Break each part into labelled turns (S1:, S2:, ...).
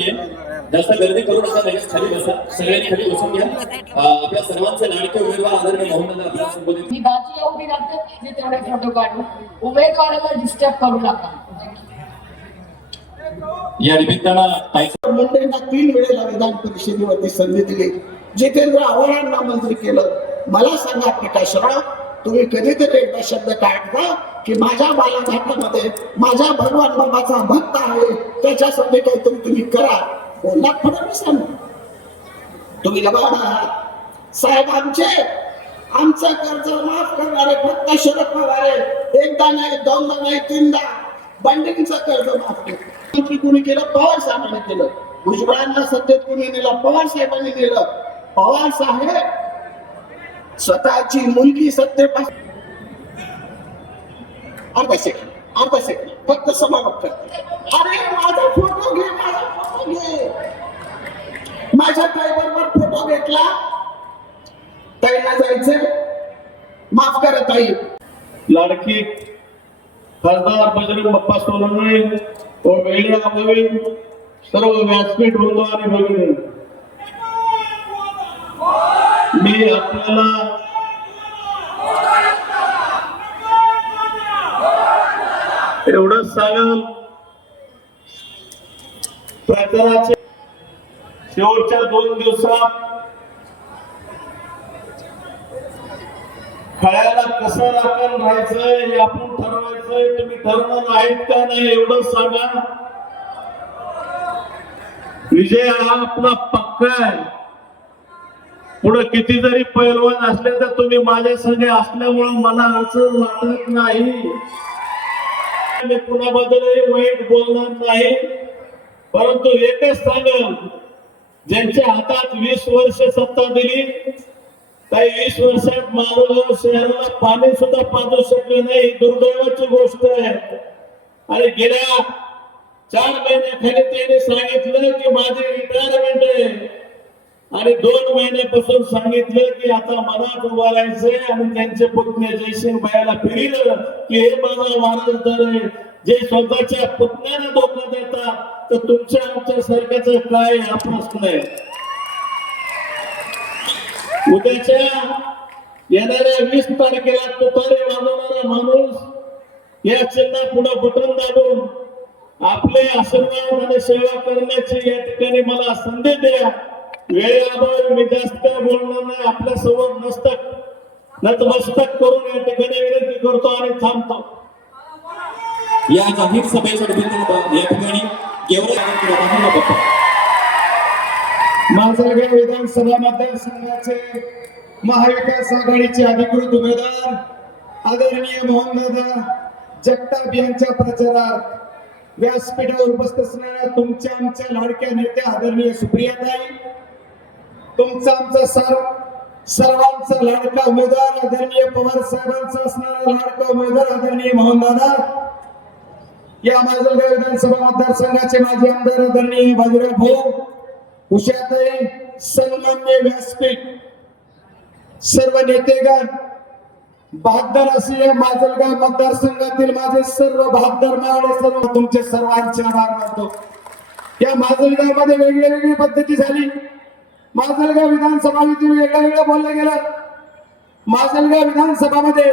S1: आहे. जास्त गर्दी करू नका लगेच खाली बसा. सगळ्यांनी खाली बसून घ्या. आपल्या सर्वांचे लाडके उमेदवार आदरणीय आपल्याला संबोधित
S2: मी दाजीला उभी राहते जे तेवढे फोटो काढू. उमेदवाराला डिस्टर्ब करू नका.
S1: या निमित्तानं
S3: मुंडेंना तीन वेळेला विधान परिषदेवरती संधी दिली. जितेंद्र आव्हाडांना मंत्री केलं. मला सांगा प्रकाशराव तुम्ही कधीतरी एकदा शब्द काढता की माझ्या बालाघाटामध्ये माझ्या भगवान बाबाचा भक्त आहे त्याच्यासाठी काहीतरी तुम्ही करा. बोलला फडणवीसांनी तुम्ही लबाड आहात. साहेब आमचे आमचं कर्ज माफ करणारे फक्त शरद पवार एकदा नाही दोनदा नाही तीनदा. बंडिंगचं कर्ज माफ केलं. कुणी कोणी केलं? पवार साहेबांनी केलं. भुजबळांना सत्तेत कोणी नेलं? पवार साहेबांनी नेलं. पवार साहेब स्वतःची मुलगी सत्तेपासून अर्धा सेकंड अर्धा सेकंड फक्त समारोप कर अरे माझा फोटो घे माझा फोटो घे. माझ्या ताईबरोबर फोटो घेतला. ताईला जायचं माफ करा ताई.
S4: लाडकी खासदार बजरंग बाप्पा सोनवणे व वेगळ्या अभावी सर्व व्यासपीठ बंधू आणि भगिनी. मी आपल्याला एवढंच सांगाल? प्रचाराचे शेवटच्या दोन दिवसात खळ्याला कसं राखण राहायचंय हे आपण ठरवायचंय. तुम्ही ठरवणार आहेत का नाही एवढं सांगा. विजय हा आपला पक्का आहे. पुढे किती जरी पैलवान असले तर तुम्ही माझ्या संघ असल्यामुळं मला अडचण वाटत नाही. मी कुणाबद्दलही वाईट बोलणार नाही. परंतु एकच सांगेल ज्यांच्या हातात वीस वर्ष सत्ता दिली काही वीस वर्षात माधवगाव शहराला पाणी सुद्धा पाजू शकले नाही. दुर्दैवाची गोष्ट आहे. आणि गेल्या चार महिन्याखाली त्यांनी सांगितलं की माझी रिटायरमेंट आहे. आणि दोन महिन्यापासून सांगितलं की आता मनात उभारायचंय आणि त्यांचे पुतणे जयसिंग भयाला फिरिलं की हे माझा वारसदार आहे. जे स्वतःच्या पुतण्याला धोका देतात तर तुमच्या आमच्या सरकारच काय हा प्रश्न आहे? उद्याच्या येणाऱ्या वीस तारखेला तुतारे वाजवणारा माणूस या चिन्हा पुढे बटन दाबून आपले आशीर्वाद आणि सेवा करण्याची या ठिकाणी मला संधी द्या. वेळेअभावी मी जास्त बोलणार नाही आपल्यासमोर नस्तक नतमस्तक करून या ठिकाणी विनंती करतो आणि थांबतो.
S1: या जाहीर सभेसाठी निमित्तानं या ठिकाणी केवळ
S5: माजलगाव विधानसभा मतदारसंघाचे महाविकास आघाडीचे अधिकृत उमेदवार आदरणीय मोहनदादा जगताप यांच्या प्रचारात व्यासपीठावर उपस्थित असणाऱ्या तुमच्या आमच्या लाडक्या नेत्या आदरणीय सुप्रियाताई तुमचा आमचा सर सर्वांचा लाडका उमेदवार आदरणीय पवार साहेबांचा असणारा लाडका उमेदवार आदरणीय मोहनदादा या माजलगाव विधानसभा मतदारसंघाचे माजी आमदार आदरणीय बाजीराव भाऊ उषाताई सन्मान्य व्यासपीठ सर्व नेतेगण बहादर असे माजलगाव मतदारसंघातील माझे सर्व बहादर मावळे सर्व तुमचे सर्वांचे आभार मानतो. या माजलगावमध्ये वेगळी वेगळी पद्धती झाली. माजलगाव विधानसभा एका वेळेला बोललं गेलं माजलगाव विधानसभामध्ये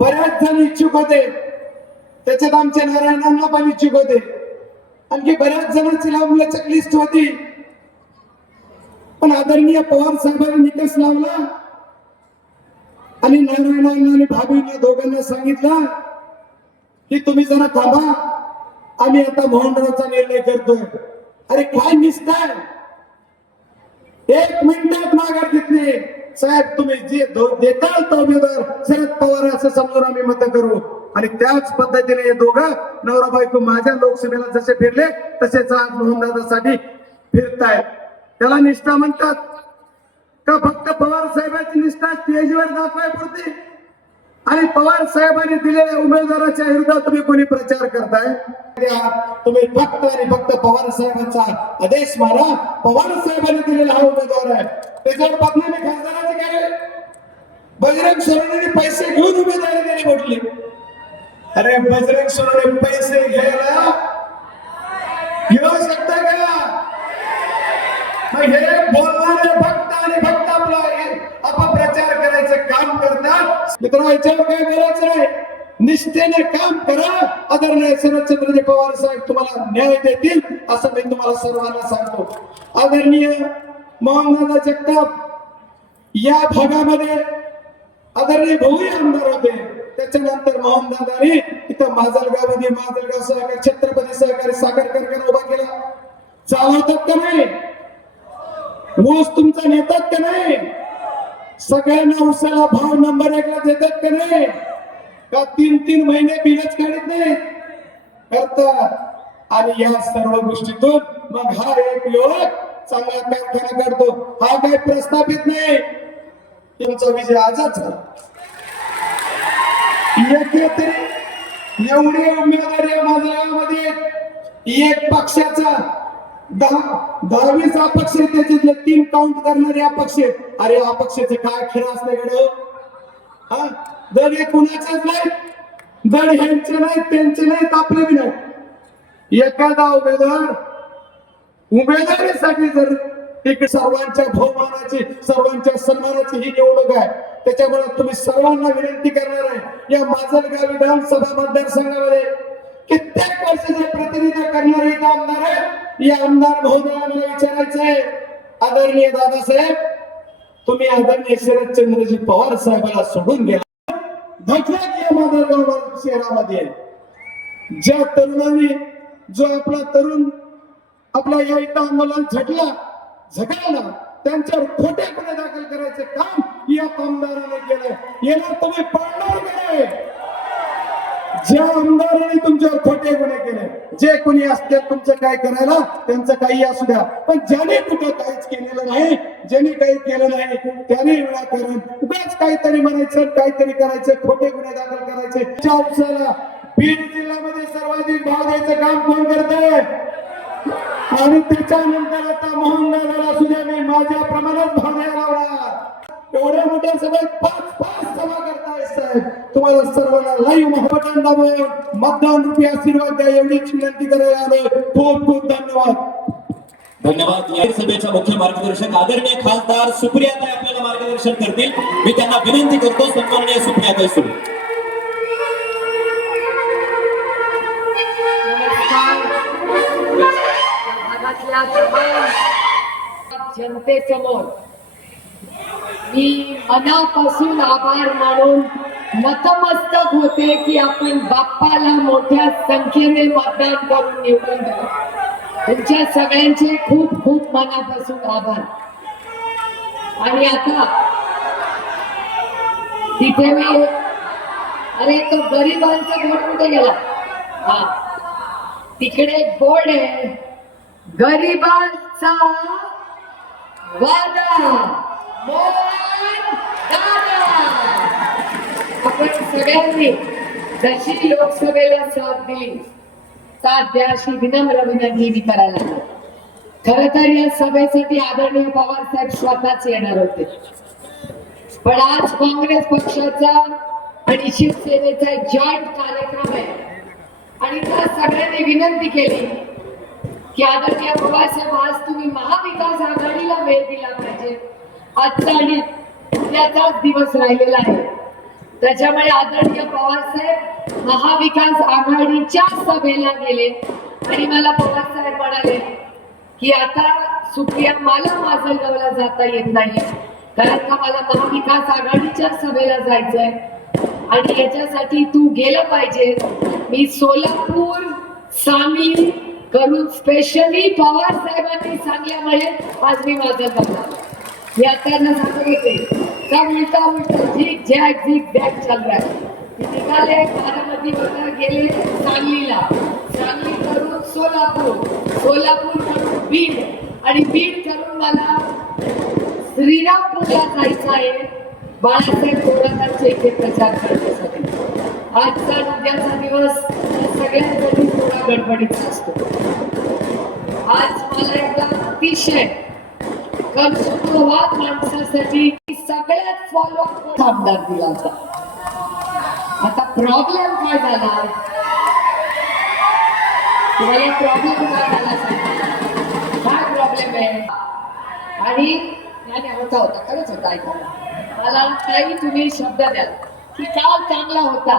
S5: बऱ्याच जण इच्छुक होते. त्याच्यात आमचे नारायणांना पण इच्छुक होते. आणखी बऱ्याच जणांची लांबलचक लिस्ट होती. पण आदरणीय पवार साहेबांनी निकष लावला. आणि नारायणांना आणि भाभीने दोघांना सांगितलं की तुम्ही जरा थांबा. आम्ही आता मोहनरावचा निर्णय करतोय. अरे काय निसताय एक मिनिटात माघार घेतली. साहेब तुम्ही जे देताल तो उमेदवार शरद पवार असं समजून आम्ही मत करू. आणि त्याच पद्धतीने हे दोघं नवरा बायको माझ्या लोकसभेला जसे फिरले तसेच आज मोहनदादासाठी फिरतायत. त्याला निष्ठा म्हणतात. का फक्त पवार साहेबांची निष्ठा स्टेजवर दाखवाय पुरते आणि पवार साहेबांनी दिलेल्या उमेदवाराच्या विरोधात तुम्ही कोणी प्रचार करताय? तुम्ही फक्त आणि फक्त पवार साहेबांचा आदेश मारा पवार साहेबांनी दिलेला हा उमेदवार आहे. त्याच्यावर बदनामी खासदाराची केले बजरंग सोरेने पैसे घेऊन उमेदवारी दिली म्हटली. अरे बजरंग सोडे पैसे घ्यायला घेऊ शकता का? मग हे मित्र याच्यावर काय बोलायचं नाही. निष्ठेने काम करा. आदरणीय शरदचंद्रजी पवार साहेब तुम्हाला न्याय देतील असं मी तुम्हाला सर्वांना सांगतो. आदरणीय मोहनदादा जगताप या भागामध्ये आदरणीय भाऊही आमदार होते त्याच्यानंतर मोहनदादांनी इथं माजलगावमध्ये माजलगाव सहकारी छत्रपती सहकारी साखर कारखाना उभा केला. चालवतात का नाही? ऊस तुमचा नेतात का नाही? सगळ्यांना उसाला भाव नंबर एकला देतात का नाही? का तीन तीन महिने बिलच काढत नाही करतात. आणि या सर्व गोष्टीतून मग हा एक युवक चांगला कारखाना करतो. हा काही प्रस्थापित नाही. तुमचा विजय आजच झाला. एकत्रित एवढी उमेदवारी माझ्या गावामध्ये एक पक्षाचा दहा दहावीस अपक्ष आहेत, त्याच्यातले तीन काउंट करणारे अपक्ष आहेत. अरे अपक्षाचे काय खेळ असते गड हा? हे कुणाचेच नाही. जड ह्यांचे नाही त्यांचे नाहीत आपले बी नाही. एखादा उमेदवार उमेदवारीसाठी जर एक सर्वांच्या बहुमानाची सर्वांच्या सन्मानाची ही निवडणूक आहे त्याच्यामुळे तुम्ही सर्वांना विनंती करणार आहे या माजलगाव विधानसभा मतदारसंघामध्ये कित्येक वर्षाचे प्रतिनिधी करणारे आमदार आहे या आमदार महोदयाला मला विचारायचं आहे आदरणीय दादासाहेब तुम्ही आदरणीय शरदचंद्रजी पवार साहेबाला सोडून गेला. धकलाक या माजलगाव शहरामध्ये. ज्या तरुणांनी जो आपला तरुण आपला या इथं आंदोलन झटला झगडला त्यांच्यावर खोटे गुन्हे दाखल करायचे काम या आमदाराने केलंय याला तुम्ही पाळणार नाही. ज्या आमदाराने तुमच्यावर खोटे गुन्हे केले जे कोणी असतात तुमचं काय करायला त्यांचं काही असू द्या. पण ज्याने कुठं काहीच केलेलं नाही ज्यांनी काही केलं नाही त्याने विनाकारण उगाच काहीतरी म्हणायचं काहीतरी करायचं खोटे गुन्हे दाखल करायचे. उपसाला बीड जिल्ह्यामध्ये सर्वाधिक भाव द्यायचं काम कोण करतंय? आणि त्याच्यानंतर आता मोहनदादाला सुद्धा मी माझ्या प्रमाणात भाव द्यायला लावणार. एवढ्या मोठ्या सभेत पाच पाच सभा करताय साहेब. तुम्हाला सर्वांना लाईव्ह दाबून मतदान रूपी आशीर्वाद द्या एवढीच विनंती करायला आलोय. खूप खूप धन्यवाद.
S1: धन्यवाद. या सभेच्या मुख्य मार्गदर्शक आदरणीय खासदार सुप्रियाताई आपल्याला मार्गदर्शन करतील. मी त्यांना विनंती करतो सन्माननीय सुप्रियाताई सुरू.
S2: भागातल्या तमाम जनतेसमोर मी मनापासून आभार मानून नतमस्तक होते की आपण बाप्पाला मोठ्या संख्येने मतदान करून निवडून दिलं. तुमच्या सगळ्यांचे खूप खूप मनापासून आभार. आणि आता तिथे मी अरे तो गरिबांचा घर कुठे गेला? हा. तिकडे बोर्ड आहे. गरिबांचा वादा. आपण सगळ्यांनी जशी लोकसभेला साथ दिली साथ द्या अशी विनम्र विनंती मी करायला खर तर या सभेसाठी आदरणीय पवार साहेब स्वतःच येणार होते. पण आज काँग्रेस पक्षाचा आणि शिवसेनेचा जॉईंट कार्यक्रम आहे आणि त्या सगळ्यांनी विनंती केली की आदरणीय पवारसाहेब आज तुम्ही महाविकास आघाडीला वेळ दिला पाहिजे. आजचा आणि उद्याचाच दिवस राहिलेला आहे. त्याच्यामुळे आदरणीय पवारसाहेब महाविकास आघाडीच्या सभेला गेले आणि मला पवारसाहेब म्हणाले की आता सुप्रिया मला माजलगावला जाता येत नाही. कारण का मला महाविकास आघाडीच्या सभेला जायचंय. आणि याच्यासाठी तू गेलं पाहिजे. मी सोलापूर सांगली करून स्पेशली पवार साहेबांनी सांगल्यामुळे आज मी माझं करणार याचा आता होते का उलटा उलटा झिक झॅक झिक झॅक चाल रहा है निघाले बारामती वगैरे गेले सांगलीला. सांगली करून सोलापूर. सोलापूर करून बीड. आणि बीड करून मला श्रीरामपूरला जायचं आहे. बाळासाहेब थोरातांचे इथे प्रचार करण्यासाठी. आजचा उद्याचा दिवस सगळ्यांसाठी थोडा गडबडीचा असतो. आज मला एकदा अतिशय कर्तृत्ववाद माणसासाठी सगळ्यात फॉलो आमदार दिला होता. आता प्रॉब्लेम काय झाला? तुम्हाला प्रॉब्लेम काय झाला? काय प्रॉब्लेम आहे? आणि नाही होता होता खरंच होता ऐकायला. मला काही तुम्ही शब्द द्याल की काल चांगला होता.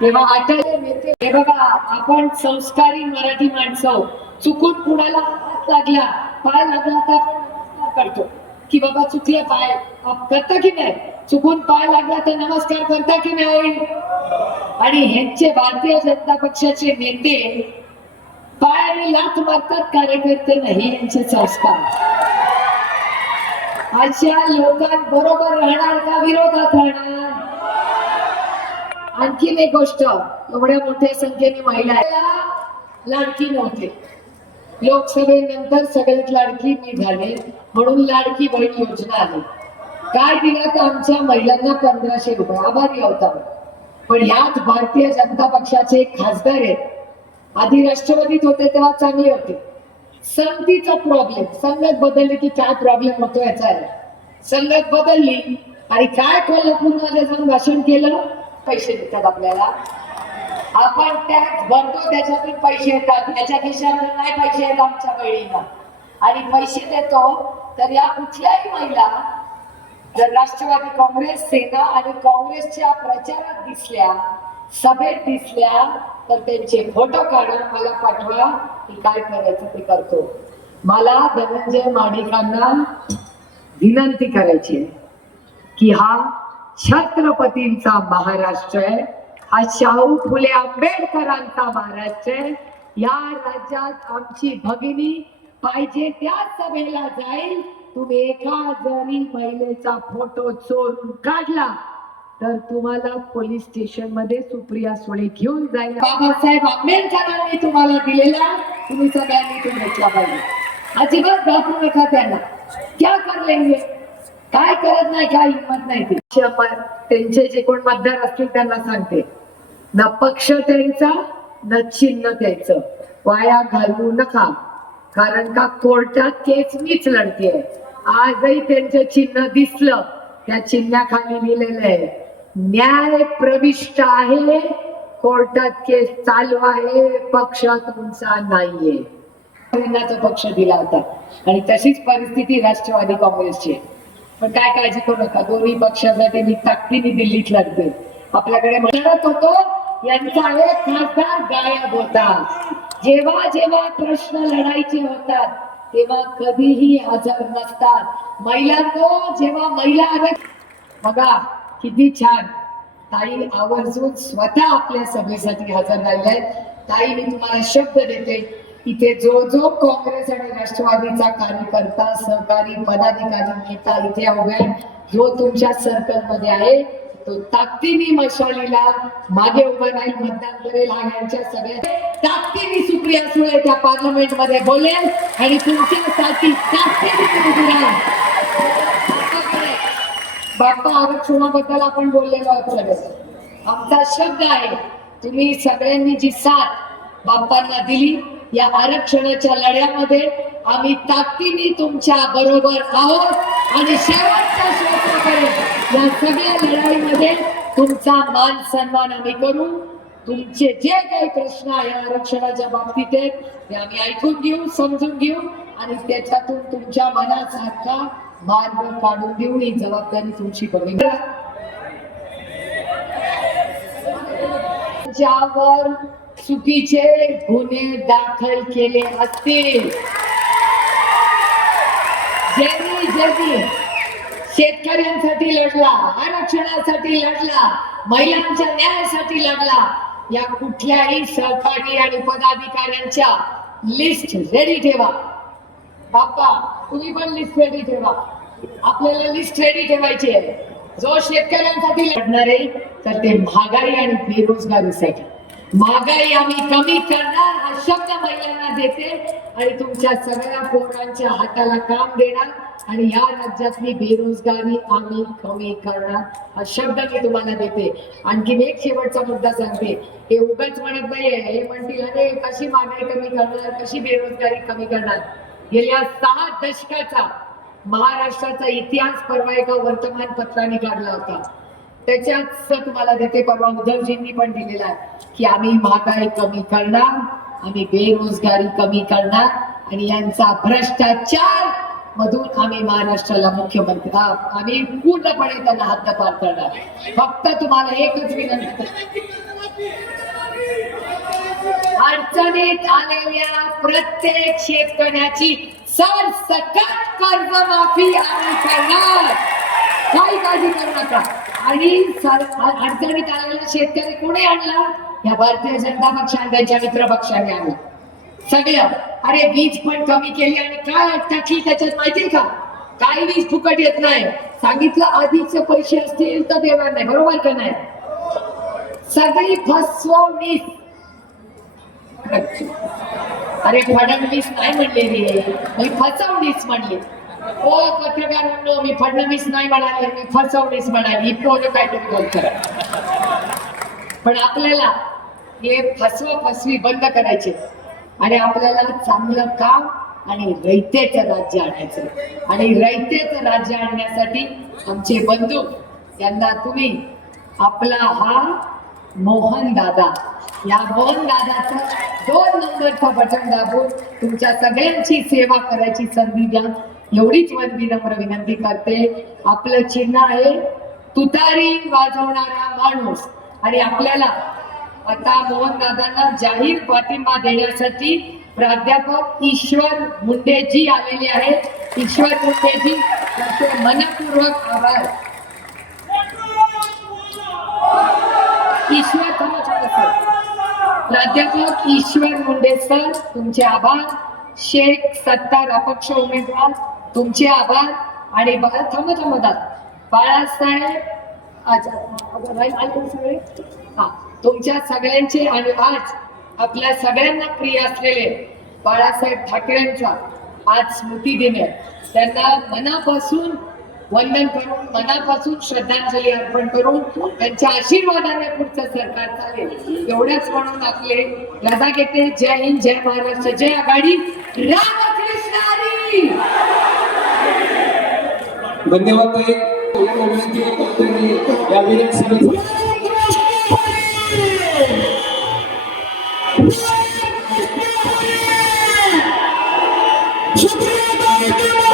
S2: तेव्हा आठवले नेते हे बघा आपण संस्कारी मराठी माणसं चुकून कुणाला हात लागला? पाय लागला तर आपण करतो. की बाबा चुकलं पाय. करता की नाही? चुकून पाय लागला तर नमस्कार करता की नाही आणि ह्यांचे भारतीय जनता पक्षाचे नेते पाय आणि लाथ मारतात कार्यकर्ते नाही यांचे संस्कार. अशा लोकांबरोबर राहणार का विरोधात राहणार? आणखीन एक गोष्ट एवढ्या मोठ्या संख्येने महिला लाडकी नव्हते. लोकसभेनंतर सगळ्यात लाडकी मी झाले म्हणून लाडकी बहीण योजना आली. काय दिलं तर आमच्या महिलांना पंधराशे रुपये. आभारी होता पण ह्याच भारतीय जनता पक्षाचे एक खासदार आहेत. आधी राष्ट्रवादीत होते तेव्हा चांगले होते. संगतीचा प्रॉब्लेम संगत बदलली की काय प्रॉब्लेम होतो याचा आहे. संगत बदलली आणि काय कोल्हापूरमध्ये जाऊन भाषण केलं? पैसे देतात आपल्याला. आपण टॅक्स भरतो त्याच्यातून पैसे येतात. त्याच्या खिशातून नाही पैसे येत आमच्या बहिणींना. आणि पैसे देतो तर या कुठल्याही महिला जर राष्ट्रवादी काँग्रेस सेना आणि काँग्रेसच्या प्रचारात दिसल्या सभेत दिसल्या तर त्यांचे फोटो काढून मला पाठवा की काय करायचं ते करतो. मला धनंजय माडिकांना विनंती करायची आहे की हा छत्रपतींचा महाराष्ट्र आहे. हा शाहू फुले आंबेडकरांचा महाराष्ट्र या राज्यात आमची भगिनी पाहिजे त्या सभेला जाईल. तुम्ही एका जरी महिलेचा फोटो चोरून काढला तर तुम्हाला पोलीस स्टेशनमध्ये सुप्रिया सुळे घेऊन जाईल. बाबासाहेब आंबेडकरांनी तुम्हाला दिलेला तुम्ही सगळ्यांनी तो घेतला पाहिजे. अजिबात घाबरू नका त्यांना. क्या कर लेंगे? काय करत नाही काय हिंमत नाही ती. त्यांचे जे कोण मतदार असतील त्यांना सांगते. न पक्ष त्यांचा न चिन्ह द्यायचं. वाया घालवू नका. कारण का कोर्टात केस मीच लढतीये. आजही त्यांचं चिन्ह दिसलं. त्या चिन्हाखाली लिहिलेलं आहे न्याय प्रविष्ट आहे. कोर्टात केस चालू आहे. पक्ष तुमचा नाहीये. पक्ष दिला होता. आणि तशीच परिस्थिती राष्ट्रवादी काँग्रेसची आहे. पण काय काळजी करू नका. दोन्ही पक्षासाठी मी ताकदीने दिल्लीत लढते आपल्याकडे म्हणत होतो यांचा एक खासदार गायब होता. जेव्हा जेव्हा प्रश्न लढायचे होतात तेव्हा कधीही हजर नसतात. महिलांनो जेव्हा महिला बघा किती छान. ताई आवर्जून स्वतः आपल्या सभेसाठी हजर राहिल्या आहेत. ताई मी तुम्हाला शब्द देते. इथे जो जो काँग्रेस आणि राष्ट्रवादीचा कार्यकर्ता सहकारी पदाधिकारी नेता इथे उभे जो तुमच्या सर्कलमध्ये आहे तो ताकदीने मशालीला मागे उभा राहील मतदान करेल हा यांच्या सगळ्या ताकदीने सुप्रिया सुळे त्या पार्लमेंटमध्ये बोलेल. आणि तुमच्यासाठी ताकदीने उभी बाप्पा आरक्षणाबद्दल आपण बोललेलो आहोत सगळे. आमचा शब्द आहे तुम्ही सगळ्यांनी जी साथ बाप्पांना दिली या आरक्षणाच्या लढ्यामध्ये आम्ही ताकदीने तुमच्या बरोबर आहोत आणि शेवटच्या करेल. या सगळ्या लढाईमध्ये तुमचा मान सन्मान आम्ही करू. तुमचे जे काही प्रश्न आहे आरक्षणाच्या बाबतीत आहेत ते आम्ही ऐकून घेऊ समजून घेऊ आणि त्याच्यातून तुमच्या मनासारखा मार्ग काढून देऊ ही जबाबदारी तुमची कमी ज्यावर चुकीचे गुन्हे दाखल केले असतील ज्यांनी ज्यांनी शेतकऱ्यांसाठी लढला आरक्षणासाठी लढला महिलांच्या न्यायासाठी लढला. या कुठल्याही सहकारी आणि पदाधिकाऱ्यांच्या लिस्ट रेडी ठेवा. बाप्पा तुम्ही पण लिस्ट रेडी ठेवा. आपल्याला लिस्ट रेडी ठेवायची आहे. जो शेतकऱ्यांसाठी लढणार आहे तर ते महागाई आणि बेरोजगारीसाठी. महागाई आम्ही कमी करणार हा शब्द महिलांना देते आणि तुमच्या सगळ्या पोरांच्या हाताला काम देणार आणि या राज्यातली बेरोजगारी आम्ही कमी करणार. हा शब्द मी तुम्हाला देते. आणखीन एक शेवटचा मुद्दा सांगते. हे उगाच म्हणत नाहीये. हे म्हणतील अरे कशी महागाई कमी करणार? कशी बेरोजगारी कमी करणार? गेल्या सहा दशकाचा महाराष्ट्राचा इतिहास परवा एका वर्तमानपत्राने काढला होता. त्याच्यात तुम्हाला देते परवा उद्धवजींनी पण दिलेला आहे की आम्ही महागाई कमी करणार आम्ही बेरोजगारी कमी करणार आणि यांचा भ्रष्टाचार मधून आम्ही महाराष्ट्राला मुख्यमंत्री आम्ही पूर्णपणे त्यांना हद्दपार करणार. फक्त तुम्हाला एकच विनंती. अडचणीत आलेल्या प्रत्येक शेतकऱ्याची सरसकट कर्जमाफी आम्ही करणार. काही काळजी करू नका. आणि अडचणीत आलेला शेतकरी कोणी आणला? या भारतीय जनता पक्षाने त्यांच्या मित्र पक्षाने आणला. सगळं अरे वीज पण कमी केली आणि काय टाकली त्याच्यात माहितीये का? काही वीज फुकट येत नाही. सांगितलं आधीचे पैसे असतील तर देणार नाही. बरोबर का नाही? सगळी फसवणीस अरे फडणवीस नाही म्हणले रे मी फसवणीस ओ पत्रकारांनो म्हणलो मी फडणवीस नाही म्हणाले मी फसवणीस म्हणाली ही काय तुम्ही बोलत पण आपल्याला हे फसव फसवी बंद करायचे. आणि आपल्याला चांगलं काम आणि रयतेचं राज्य आणायचं. आणि रयतेचं राज्य आणण्यासाठी आमचे बंधू यांना तुम्ही आपला हा मोहन दादा या मोहन दादाचं दोन नंबरचं बटन दाबून तुमच्या सगळ्यांची सेवा करायची संधी द्या. एवढीच वन विनम्र विनंती करते. आपलं चिन्ह आहे तुतारी वाजवणारा माणूस. आणि आपल्याला आता मोहन दादांना जाहीर पाठिंबा देण्यासाठी प्राध्यापक ईश्वर मुंडेजी आलेले आहेत. ईश्वर मुंडेजी त्यांचे मनपूर्वक आभार. ईश्वर प्राध्यापक ईश्वर मुंडे सर तुमचे आभार. शेख सत्तार अपक्ष उमेदवार. तुमचे आभार आणि बाळा थांब थांबतात बाळासाहेब अच्छा सगळे? हा. तुमच्या सगळ्यांचे आणि आज आपल्या सगळ्यांना प्रिय असलेले बाळासाहेब ठाकरेंचा आज स्मृती दिन आहे. त्यांना मनापासून वंदन करून मनापासून श्रद्धांजली अर्पण करून त्यांच्या आशीर्वादाने पुढचं सरकार चालेल. एवढंच म्हणून आपले लढा घेते. जय हिंद जय महाराष्ट्र जय आघाडी. रामकृष्ण
S6: धन्यवाद ताई विनंती करतो मी या विधानसभेचा
S3: छत्रपती